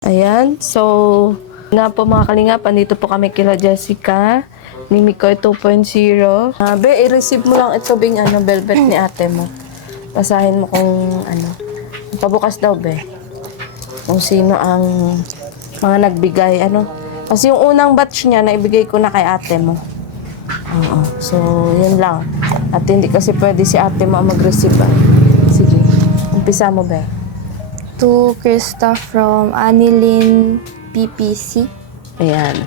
Ayan, so nga po mga kalingap, andito po kami kila Jessica ni Mikoy 2.0. Be, i-receive mo lang ito bing velvet ni ate mo. Basahin mo kung pabukas daw be. Kung sino ang mga nagbigay Kasi yung unang batch niya naibigay ko na kay ate mo. Oo, so yun lang. At hindi kasi pwede si ate mo ang mag-receive. Sige, umpisa mo be. To Krista from Anilin PPC. Ayan.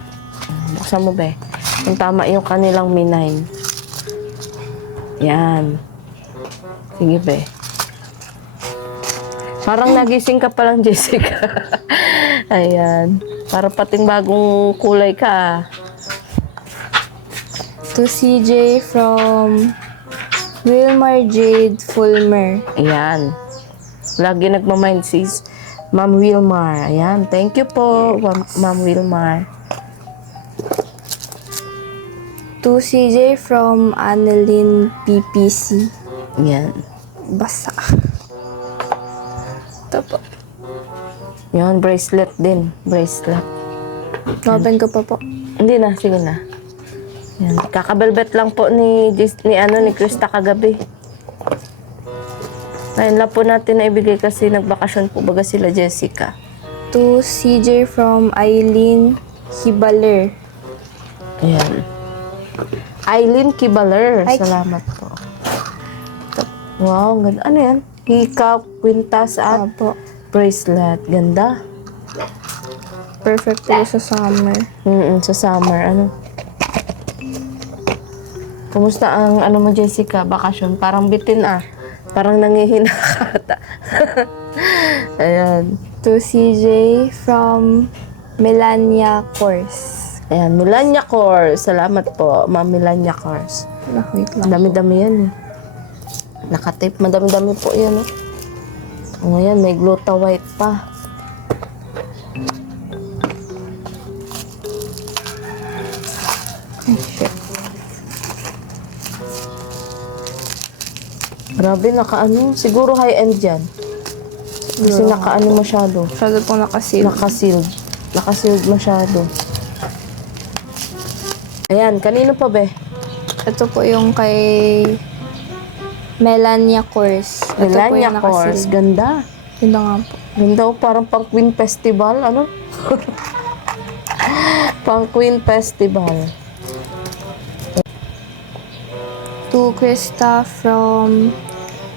Buksan mo be. Kung tama yung kanilang minine. Yan. Sige be. Parang nagising ka pa lang, Jessica. Ayan. Para pating bagong kulay ka. To CJ from Wilmar Jade Fulmer. Ayan. Lagi nagmamind sis. Ma'am Wilmar. Ayan. Thank you po, Ma'am Wilmar. To CJ from Annalyn PPC. Ayan. Basa. Ito po. Yan, bracelet din. Bracelet. Open ko pa po. Hindi na, sige na. Yan. Kakabelbet lang po ni Krista kagabi. Ngayon lang po natin na ibigay kasi nagbakasyon po baga sila Jessica. To CJ from Eileen Hibaler. Ayan. Eileen Kibaler. Ay. Salamat po. Wow, ganda. Ano yan? Hikaw, kwintas at Apo. bracelet. Ganda. Perfect po sa summer. Sa summer. Kumusta ang mo Jessica? Bakasyon? Parang bitin Parang nangihina ka ata. Ayan. To CJ from Melania Course. Ayan, Melania Course. Salamat po, Ma'am Melania Course. Wait lang. Dami-dami yan Nakatape. Madami-dami po yan O ngayon, may gluta white pa. Ay, shit. Grabe, siguro high-end yan. Kasi masyado. Masyado po nakasil. Nakasealed. Nakasealed masyado. Ayan, kanino pa be? Ito po yung kay Melania Course. Ito po Melania yung Course. nakasil. Ganda. Yun na nga po. Ganda parang pang Queen Festival. Pang Queen Festival. To Krista from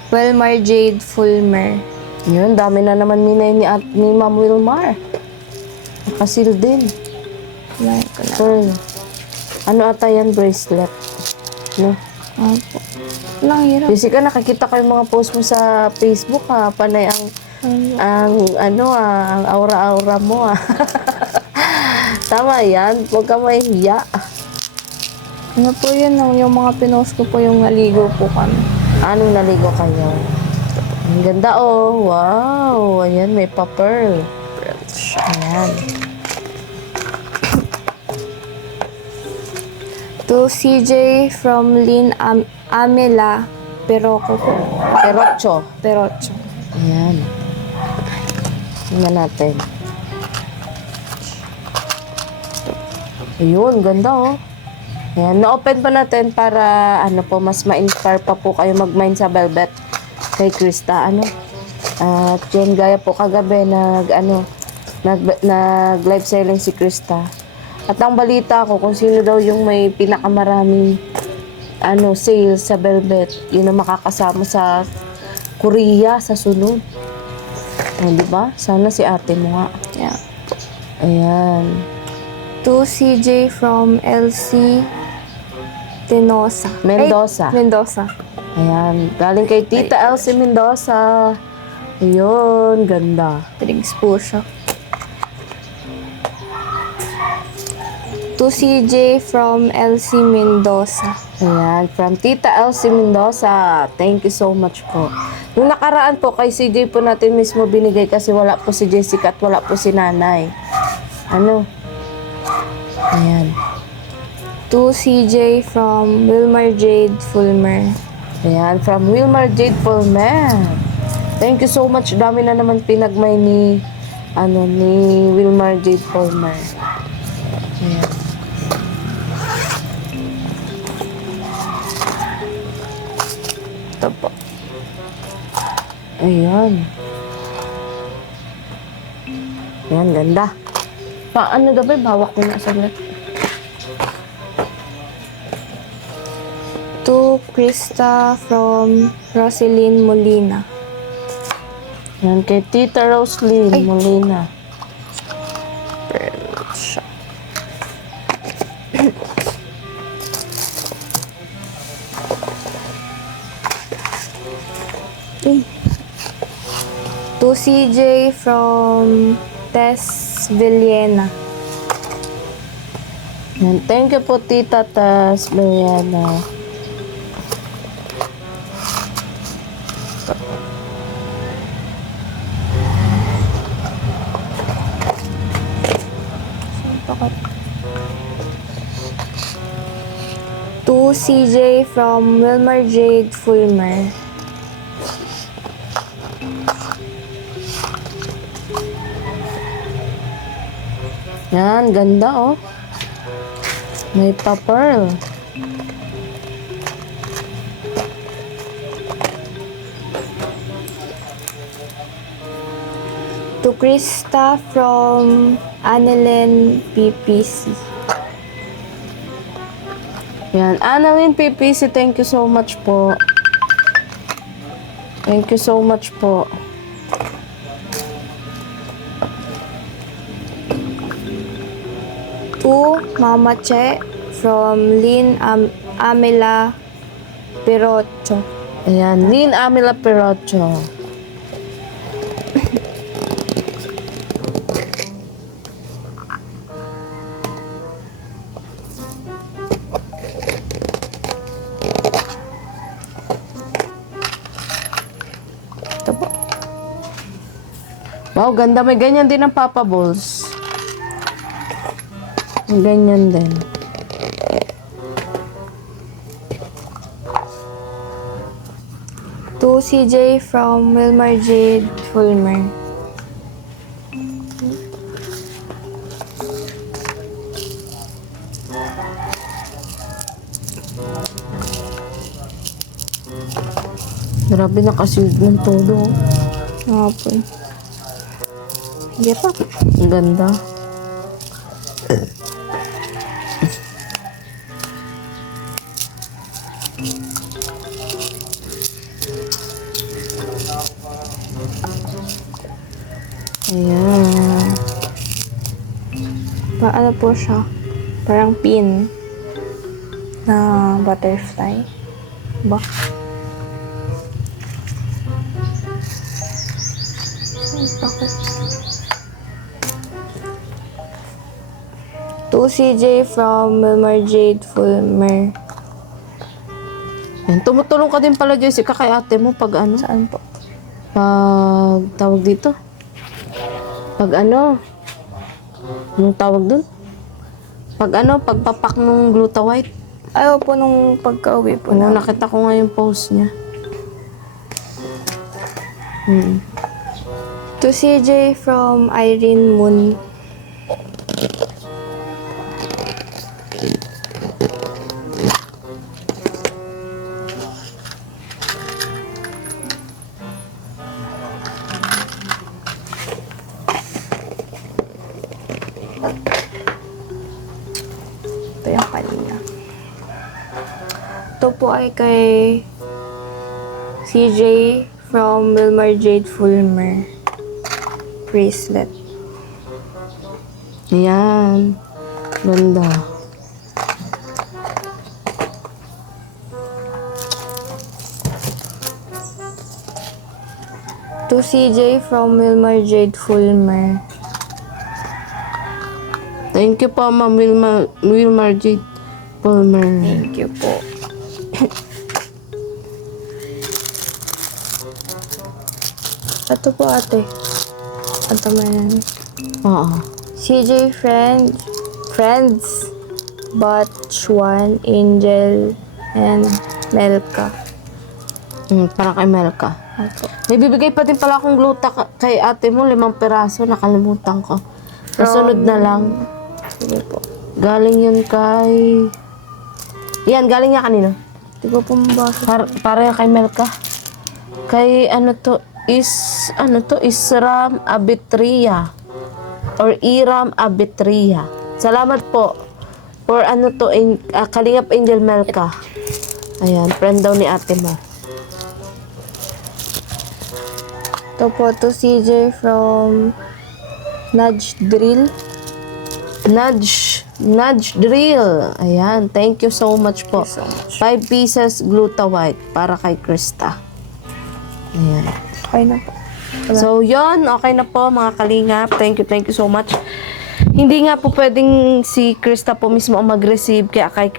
Wilmar Jade Fulmer. Yun, dami na naman minay ni Ma'am Wilmar. Nakasil din. Yan ko na. Pearl. Ano ata yan? Bracelet. No? Opo. Walang hirap. Jessica, nakakita ko yung mga post mo sa Facebook Panay ang aura-aura mo Tama yan. Huwag ka mahihiya. Ano po yun? Yung mga pinost ko po yung naligo po kami. Anong naligo kayo? Ang ganda Wow. Ayan, may pa-pearl. Ayan. To CJ from Lynn Amela Peroco po. Perocho. Perocho. Ayan. Tingnan natin. Ayun, ganda Ayan, na-open pa natin para mas ma-inspire pa po kayo mag-mine sa velvet kay Krista. At yun, gaya po kagabi, nag-live selling si Krista. At ang balita ko kung sino daw yung may pinakamaraming sales sa velvet, yun ang makakasama sa Korea sa sunod. Di ba? Sana si ate mo nga. Yeah. Ayan. To CJ from LC Tenosa. Mendoza. Mendoza. Ayan. Galing kay Tita Elsie Mendoza. Ayun. Ganda. Drinks po siya. To CJ from LC Mendoza. Ayan. From Tita Elsie Mendoza. Thank you so much po. Nung nakaraan po, kay CJ po natin mismo binigay kasi wala po si Jessica at wala po si nanay. Ayan. To CJ from Wilmar Jade Fulmer. Ayan. From Wilmar Jade Fulmer. Thank you so much. Dami na naman pinagmay ni ni Wilmar J. Palmer. Ayan. Ito po. Ayan. Ayan, ganda. Ano daw ba? Bawak ko na saglit. To Krista from Roselyn Molina. Yan, kay Tita Roslyn Molina. To CJ from Tess Villena. Yan, thank you po, Tita Tas Bayana. To CJ from Wilmar Jade Fulmer. Yan, ganda oh. May pa-pearl. To Krista from Annalyn PPC. Yan, Annalyn PPC, thank you so much po. Thank you so much po. To Mama Che from Lynn Amela Pirocho. Ayan, Lynn Amila Pirocho. Ito po. Wow, ganda. May ganyan din ang Papa Balls. May ganyan din. To CJ from Wilmar Jade Fulmer. Grabe, nakasealed ng todo. Nga po. Hindi pa. Ang ganda. Ayan. Ano po siya? Parang pin na butterfly. Ba? Bakit? To CJ from Wilmar Jade Fulmer. Yan, tumutulong ka din pala, Jessica, kay ate mo pag ano? Saan po? Pag tawag dito? Pag ano? Anong tawag dun? Pag ano? Pagpapak ng Glutawite. Ayaw po nung pagka-uwi po na. Nakita ko nga yung post niya. To CJ from Irene Moon. Ito yung kanina. Ito po ay kay CJ from Wilmar Jade Fulmer. Bracelet. Ayan. Ganda. To CJ from Wilmar Jade Fulmer. Thank you po, Ma'am Wilmar J. Palmer. Thank you po. Ito po ate. Ito man. Oo. CJ Friends, Batch 1, Angel, and Melka. Para kay Melka. Opo. May bibigay pa din pala akong gluta kay ate mo, 5 piraso. Nakalimutan ko. Nasunod na lang. Sige po. Galing yun kay... Yan, galing niya kanino? Hindi ko po mabasa. Para yan kay Melka. Kay Isram Abitria. Or Iram Abitria. Salamat po. For Kalingap Angel Melka. Ayan, friend daw ni ate mo. Ito po to CJ from Nudge Drill. Nudge Drill. Ayan, thank you so much po. 5 pieces Gluta White para kay Krista. Ayan. Okay na po. So, yon okay na po mga kalingap. Thank you so much. Hindi nga po pwedeng si Krista po mismo ang mag-receive kaya kay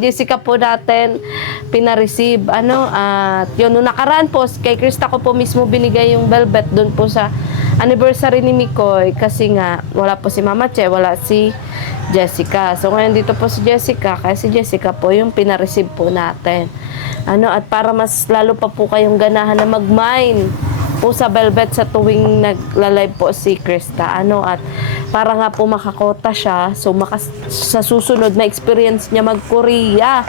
Jessica po natin pina-receive. At yun, nung nakaraan po, kay Krista ko po mismo binigay yung velvet doon po sa anniversary ni Mikoy kasi nga wala po si Mama Che, wala si Jessica. So ngayon dito po si Jessica, kaya si Jessica po yung pina-receive po natin. At para mas lalo pa po kayong ganahan na mag-mine po sa velvet sa tuwing nagla-live po si Krista. At para nga po makakota siya, so sa susunod na experience niya mag-Korea.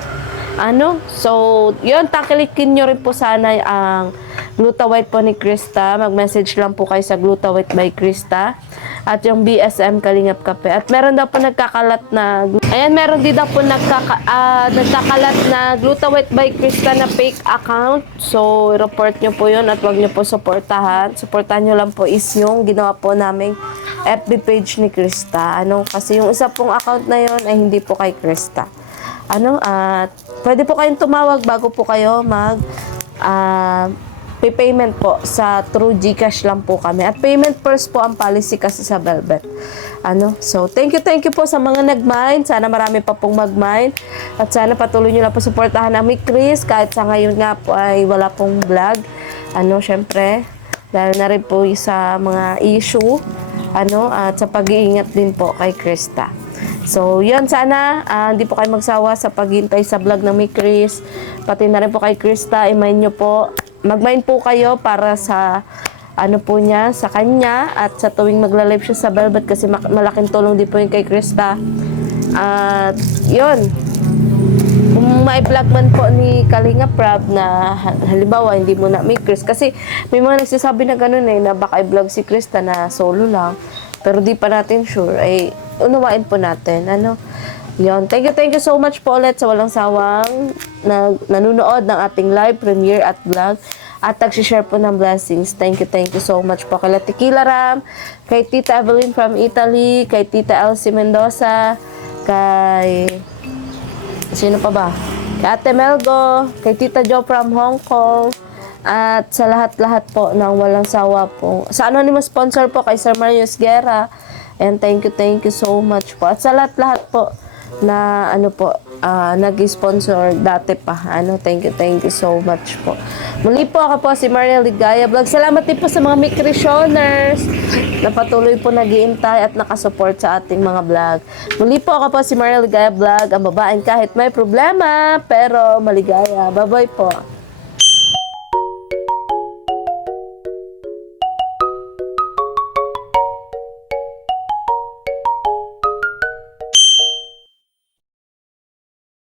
So, yun, takilikin nyo rin po sana ang Gluta White po ni Krista. Mag-message lang po kayo sa Gluta White by Krista. At yung BSM Kalingap Kape. At meron daw po nagkakalat na... Ayan, meron din daw po nagkakalat na Gluta White by Krista na fake account. So, report nyo po yun at wag nyo po supportahan. Supportahan nyo lang po is yung ginawa po naming FB page ni Krista. Kasi yung isa pong account na yun ay hindi po kay Krista. At pwede po kayong tumawag bago po kayo payment po sa True GCash lang po kami. At payment first po ang policy kasi sa Velvet. So, thank you po sa mga nag-mine. Sana marami pa pong mag-mine. At sana patuloy nyo lang po supportahan namin Chris kahit sa ngayon nga po ay wala pong vlog. Syempre, dahil na rin po sa mga issue. At sa pag-iingat din po kay Krista. So, yun, sana hindi po kayo magsawa sa paghintay sa vlog ng Mi Chris. Pati na rin po kay Krista, i-mine nyo po. Mag-mine po kayo para sa po niya, sa kanya at sa tuwing magla-live siya sa Velvet kasi malaking tulong din po yun kay Krista. At yun, kung ma-vlog man po ni Kalinga Prab na halimbawa hindi mo na Mi Chris kasi may mga nagsasabi na ganun na baka i-vlog si Krista na solo lang pero di pa natin sure ay unawain po natin. Yun. Thank you so much po ulit sa walang sawang nanonood ng ating live premiere at vlog. At nag-share po ng blessings. Thank you so much po kay Tequila Ram, kay Tita Evelyn from Italy, kay Tita Elsie Mendoza, kay... Sino pa ba? Kay Ate Melgo, kay Tita Jo from Hong Kong, at sa lahat-lahat po ng walang sawa po. Sa anonymous sponsor po kay Sir Marius Guerra. And thank you so much po. At sa lahat-lahat po na nag-sponsor dati pa. Thank you so much po. Muli po ako po si Mariel Ligaya Vlog. Salamat din po sa mga Mikrisioners na patuloy po nag-iintay at nakasupport sa ating mga vlog. Muli po ako po si Mariel Ligaya Vlog, ang babaeng kahit may problema pero maligaya. Bye-bye po.